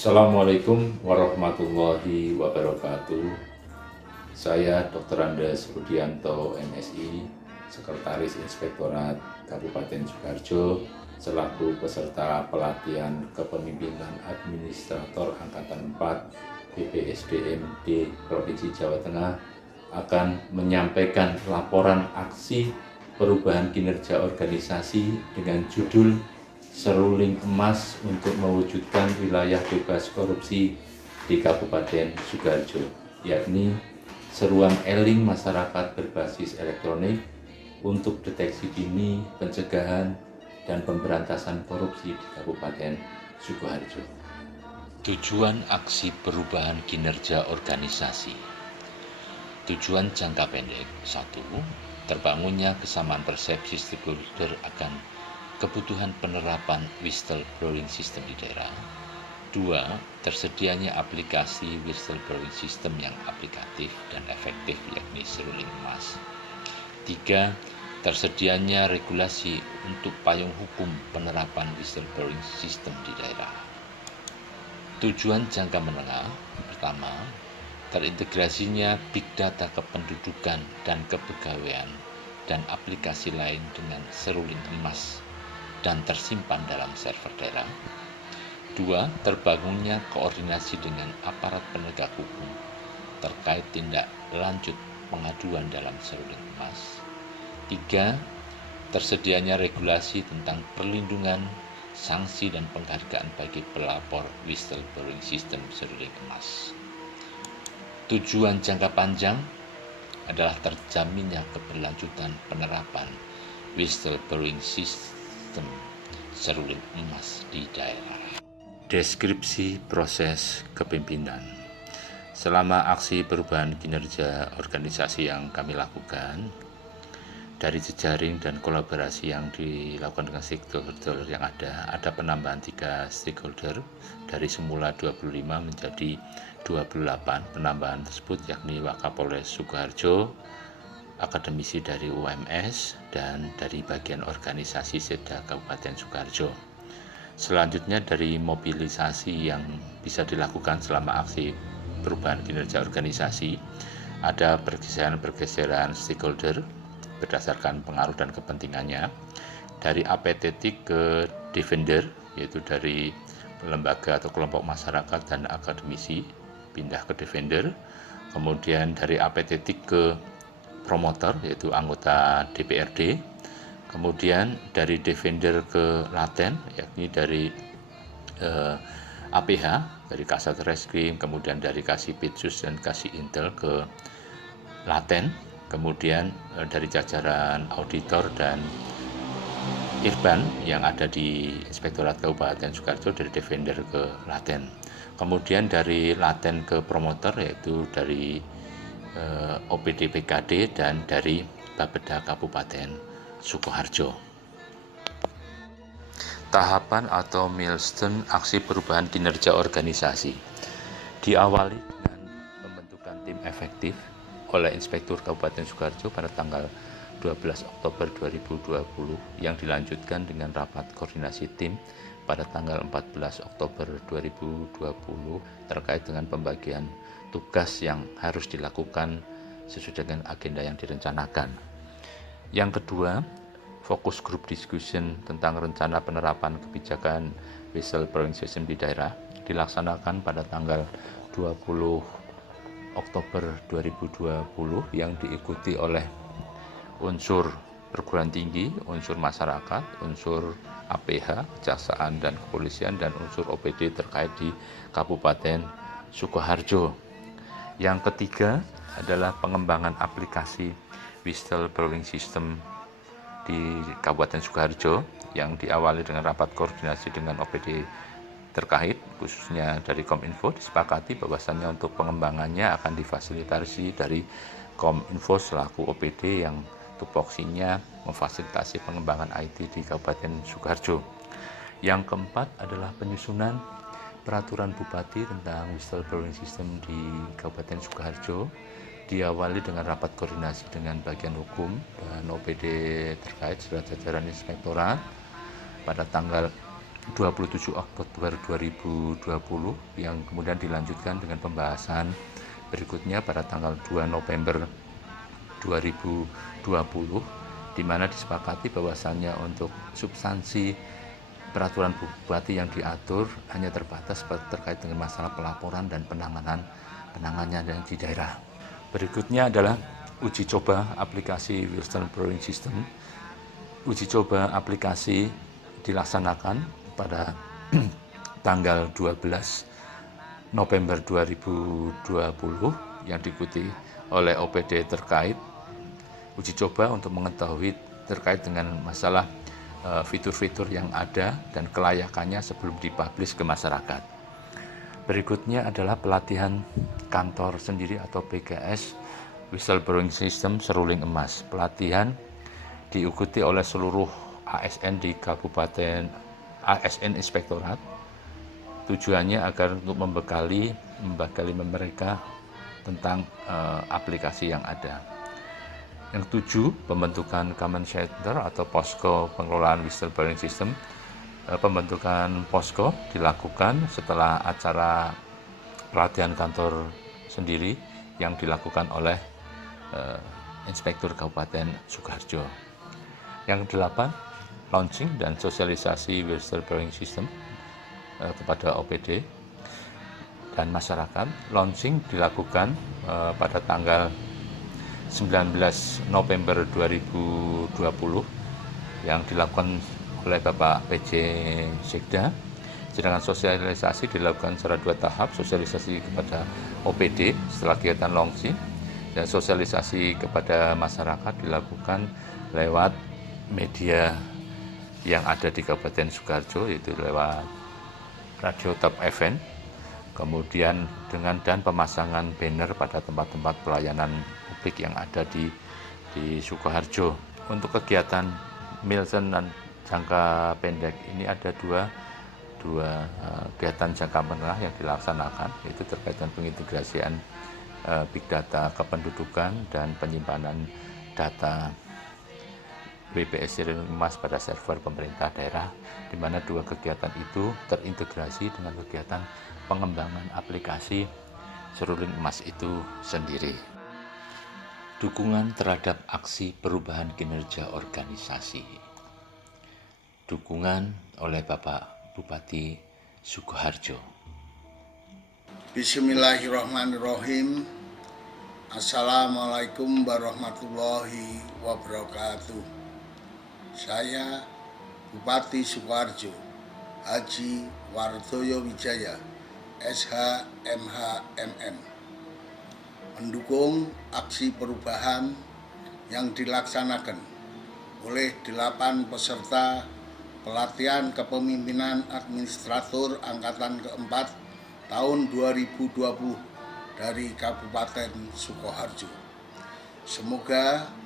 Assalamualaikum warahmatullahi wabarakatuh. Saya Dr. Andes Rudianto, MSI, Sekretaris Inspektorat Kabupaten Sukoharjo, selaku peserta pelatihan kepemimpinan Administrator Angkatan 4 BPSDM di Provinsi Jawa Tengah, akan menyampaikan laporan aksi perubahan kinerja organisasi dengan judul Seruling Emas untuk mewujudkan wilayah bebas korupsi di Kabupaten Sukoharjo, yakni seruan eling masyarakat berbasis elektronik untuk deteksi dini, pencegahan, dan pemberantasan korupsi di Kabupaten Sukoharjo. Tujuan aksi perubahan kinerja organisasi. Tujuan jangka pendek: 1. Terbangunnya kesamaan persepsi stakeholder akan kebutuhan penerapan whistleblowing system di daerah. 2. Tersedianya aplikasi whistleblowing system yang aplikatif dan efektif, yakni Seruling Emas. 3. Tersedianya regulasi untuk payung hukum penerapan whistleblowing system di daerah. Tujuan jangka menengah: pertama, terintegrasinya big data kependudukan dan kepegawaian dan aplikasi lain dengan Seruling Emas dan tersimpan dalam server daerah. 2. Terbangunnya koordinasi dengan aparat penegak hukum terkait tindak lanjut pengaduan dalam Seruling Emas. 3. Tersedianya regulasi tentang perlindungan, sanksi, dan penghargaan bagi pelapor whistleblowing system Seruling Emas. Tujuan jangka panjang adalah terjaminnya keberlanjutan penerapan whistleblowing system Seruling Emas di daerah. Deskripsi proses kepemimpinan. Selama aksi perubahan kinerja organisasi yang kami lakukan, dari jejaring dan kolaborasi yang dilakukan dengan stakeholder yang ada penambahan 3 stakeholder dari semula 25 menjadi 28. Penambahan tersebut yakni Wakapolres Sukoharjo, akademisi dari UMS, dan dari bagian organisasi Seda Kabupaten Sukoharjo. Selanjutnya, dari mobilisasi yang bisa dilakukan selama aksi perubahan kinerja organisasi, ada pergeseran stakeholder berdasarkan pengaruh dan kepentingannya, dari apatetik ke defender, yaitu dari lembaga atau kelompok masyarakat dan akademisi pindah ke defender, kemudian dari apatetik ke promotor, yaitu anggota DPRD, kemudian dari defender ke laten, yakni dari APH, dari Kasat Reskrim, kemudian dari Kasipitsus dan Kasih Intel ke laten, kemudian dari jajaran auditor dan Irban yang ada di Inspektorat Kabupaten Sukoharjo dari defender ke laten, kemudian dari laten ke promotor, yaitu dari OPD PKD dan dari Bapeda Kabupaten Sukoharjo. Tahapan atau milestone aksi perubahan kinerja organisasi diawali dengan pembentukan tim efektif oleh Inspektur Kabupaten Sukoharjo pada tanggal 12 Oktober 2020 yang dilanjutkan dengan rapat koordinasi tim pada tanggal 14 Oktober 2020 terkait dengan pembagian tugas yang harus dilakukan sesuai dengan agenda yang direncanakan. Yang kedua, fokus group discussion tentang rencana penerapan kebijakan whistleblowing system di daerah dilaksanakan pada tanggal 20 Oktober 2020 yang diikuti oleh unsur perguruan tinggi, unsur masyarakat, unsur APH, kejaksaan dan kepolisian, dan unsur OPD terkait di Kabupaten Sukoharjo. Yang ketiga adalah pengembangan aplikasi whistleblowing system di Kabupaten Sukoharjo yang diawali dengan rapat koordinasi dengan OPD terkait, khususnya dari Kominfo. Disepakati bahwasannya untuk pengembangannya akan difasilitasi dari Kominfo selaku OPD yang tupoksinya memfasilitasi pengembangan IT di Kabupaten Sukoharjo. Yang keempat adalah penyusunan peraturan Bupati tentang whistleblowing system di Kabupaten Sukoharjo, diawali dengan rapat koordinasi dengan bagian hukum dan OPD terkait serta jajaran inspektorat pada tanggal 27 Oktober 2020 yang kemudian dilanjutkan dengan pembahasan berikutnya pada tanggal 2 November 2020, di mana disepakati bahwasannya untuk substansi peraturan bupati yang diatur hanya terbatas terkait dengan masalah pelaporan dan penanganannya di daerah. Berikutnya adalah uji coba aplikasi whistleblowing system. Uji coba aplikasi dilaksanakan pada tanggal 12 November 2020 yang diikuti oleh OPD terkait. Uji coba untuk mengetahui terkait dengan masalah fitur-fitur yang ada dan kelayakannya sebelum dipublish ke masyarakat. Berikutnya adalah pelatihan kantor sendiri atau PKS whistleblowing system seruling emas. Pelatihan diikuti oleh seluruh ASN di Kabupaten ASN Inspektorat. Tujuannya agar untuk membekali mereka tentang aplikasi yang ada. Yang 7, pembentukan command center atau posko pengelolaan whistleblowing system. Pembentukan posko dilakukan setelah acara pelatihan kantor sendiri yang dilakukan oleh Inspektur Kabupaten Sukoharjo. Yang 8, launching dan sosialisasi whistleblowing system kepada OPD dan masyarakat. Launching dilakukan pada tanggal 19 November 2020 yang dilakukan oleh Bapak PJ Sekda. Sedangkan sosialisasi dilakukan secara 2 tahap, sosialisasi kepada OPD setelah kegiatan launching dan sosialisasi kepada masyarakat dilakukan lewat media yang ada di Kabupaten Sukoharjo, yaitu lewat Radio Top FM, kemudian dan pemasangan banner pada tempat-tempat pelayanan publik yang ada di Sukoharjo. Untuk kegiatan milestone dan jangka pendek ini ada dua kegiatan jangka menengah yang dilaksanakan, yaitu terkait dengan pengintegrasian big data kependudukan dan penyimpanan data WPS seruling emas pada server pemerintah daerah, di mana 2 kegiatan itu terintegrasi dengan kegiatan pengembangan aplikasi seruling emas itu sendiri. Dukungan terhadap aksi perubahan kinerja organisasi. Dukungan oleh Bapak Bupati Sukoharjo. Bismillahirrahmanirrahim. Assalamualaikum warahmatullahi wabarakatuh. Saya Bupati Sukoharjo Haji Wardoyo Wijaya SH MH MM mendukung aksi perubahan yang dilaksanakan oleh 8 peserta pelatihan kepemimpinan administrator angkatan keempat tahun 2020 dari Kabupaten Sukoharjo. Semoga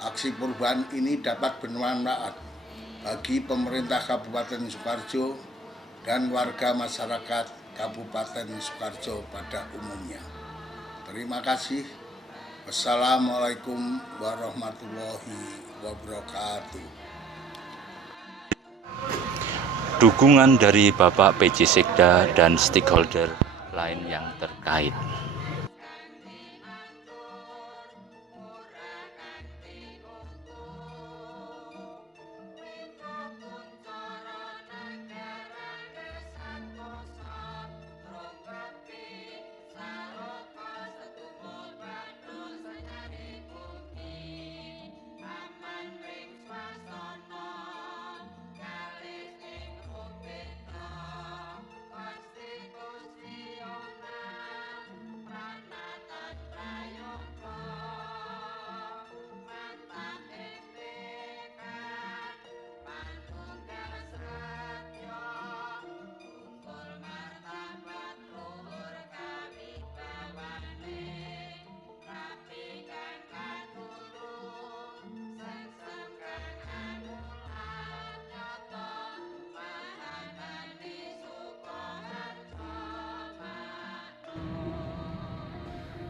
aksi perubahan ini dapat bermanfaat bagi pemerintah Kabupaten Sukoharjo dan warga masyarakat Kabupaten Sukoharjo pada umumnya. Terima kasih. Wassalamualaikum warahmatullahi wabarakatuh. Dukungan dari Bapak PJ Sekda dan stakeholder lain yang terkait.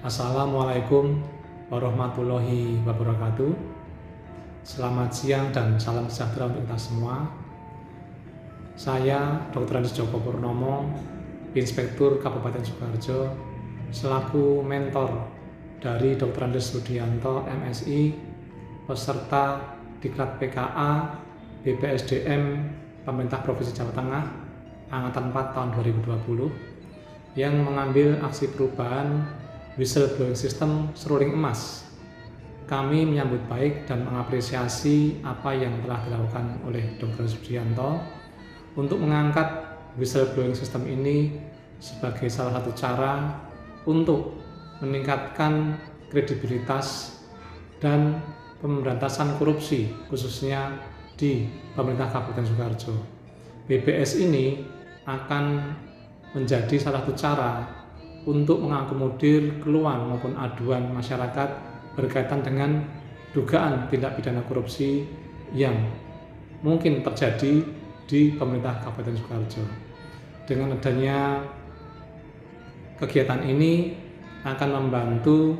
Assalamualaikum warahmatullahi wabarakatuh. Selamat siang dan salam sejahtera untuk kita semua. Saya Dr. Andes Joko Purnomo, Inspektur Kabupaten Sukoharjo, selaku mentor dari Dr. Andes Rudianto, MSI, peserta Diklat PKA BPSDM Pemerintah Provinsi Jawa Tengah Angkatan 4 tahun 2020 yang mengambil aksi perubahan whistleblowing system seruling emas. Kami menyambut baik dan mengapresiasi apa yang telah dilakukan oleh Dr. Rudianto untuk mengangkat whistleblowing system ini sebagai salah satu cara untuk meningkatkan kredibilitas dan pemberantasan korupsi khususnya di pemerintah Kabupaten Sukoharjo. BBS ini akan menjadi salah satu cara untuk mengakomodir keluhan maupun aduan masyarakat berkaitan dengan dugaan tindak pidana korupsi yang mungkin terjadi di pemerintah Kabupaten Sukoharjo. Dengan adanya kegiatan ini akan membantu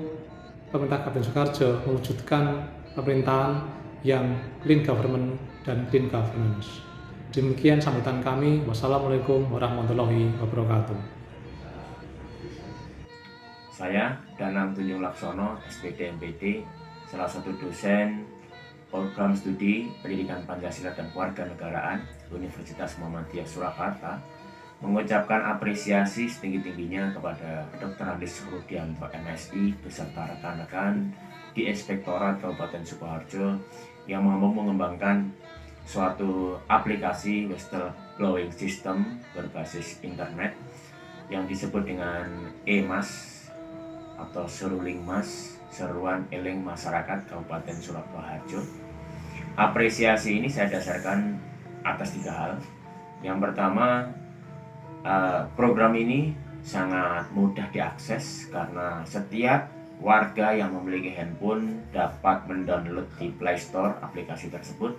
pemerintah Kabupaten Sukoharjo mewujudkan pemerintahan yang clean government dan clean governance. Demikian sambutan kami. Wassalamualaikum warahmatullahi wabarakatuh. Saya Danang Tunjung Laksono, SPD MPD, salah satu dosen program studi Pendidikan Pancasila dan Kewarganegaraan Universitas Muhammadiyah Surakarta, mengucapkan apresiasi setinggi-tingginya kepada Dr. Andes Rudianto, MSI, beserta rekan-rekan di Inspektorat Kabupaten Sukoharjo yang mampu mengembangkan suatu aplikasi whistleblowing system berbasis internet yang disebut dengan EMAS atau Seruling Mas, Seruan Eling Masyarakat Kabupaten Sukoharjo. Apresiasi ini saya dasarkan atas 3 hal. Yang pertama, program ini sangat mudah diakses karena setiap warga yang memiliki handphone dapat mendownload di Play Store aplikasi tersebut.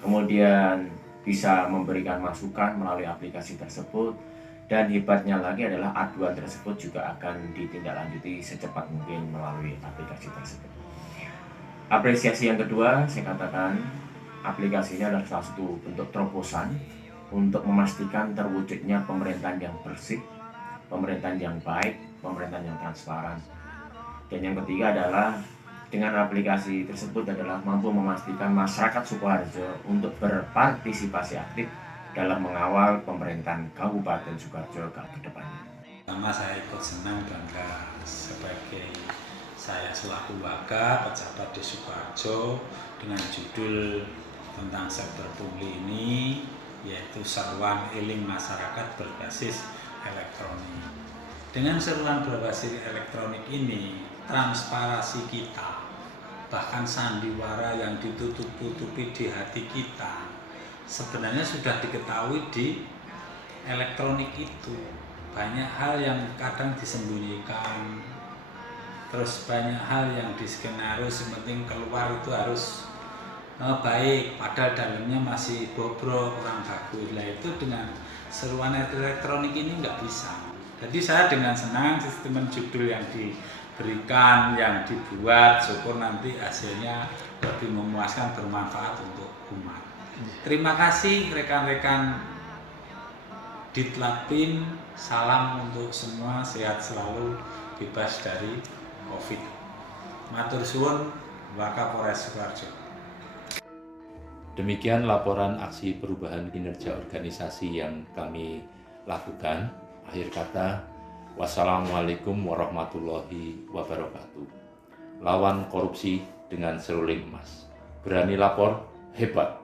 Kemudian bisa memberikan masukan melalui aplikasi tersebut, dan hebatnya lagi adalah aduan tersebut juga akan ditindaklanjuti secepat mungkin melalui aplikasi tersebut. Apresiasi yang kedua, saya katakan aplikasi ini adalah salah satu bentuk terobosan untuk memastikan terwujudnya pemerintahan yang bersih, pemerintahan yang baik, pemerintahan yang transparan. Dan yang ketiga adalah dengan aplikasi tersebut adalah mampu memastikan masyarakat Sukoharjo untuk berpartisipasi aktif dalam mengawal pemerintahan Kabupaten Sukoharjo ke depannya. Pertama, saya ikut senang bangga sebagai saya selaku warga pejabat di Sukoharjo dengan judul tentang sektor pungli ini, yaitu Seruan Eling Masyarakat Berbasis Elektronik. Dengan seruan berbasis elektronik ini, transparansi kita, bahkan sandiwara yang ditutup-tutupi di hati kita, sebenarnya sudah diketahui di elektronik itu. Banyak hal yang kadang disembunyikan, terus banyak hal yang di skenario, sepenting keluar itu harus baik, padahal dalamnya masih bobrok, kurang bagus. Nah, itu dengan seruan elektronik ini nggak bisa. Jadi saya dengan senang sistem judul yang diberikan, yang dibuat, syukur nanti hasilnya lebih memuaskan, bermanfaat untuk umat. Terima kasih rekan-rekan Ditlapin, salam untuk semua, sehat selalu, bebas dari COVID. Matur suwun, Wakapolres Sukoharjo. Demikian laporan aksi perubahan kinerja organisasi yang kami lakukan. Akhir kata, wassalamualaikum warahmatullahi wabarakatuh. Lawan korupsi dengan seruling emas. Berani lapor, hebat.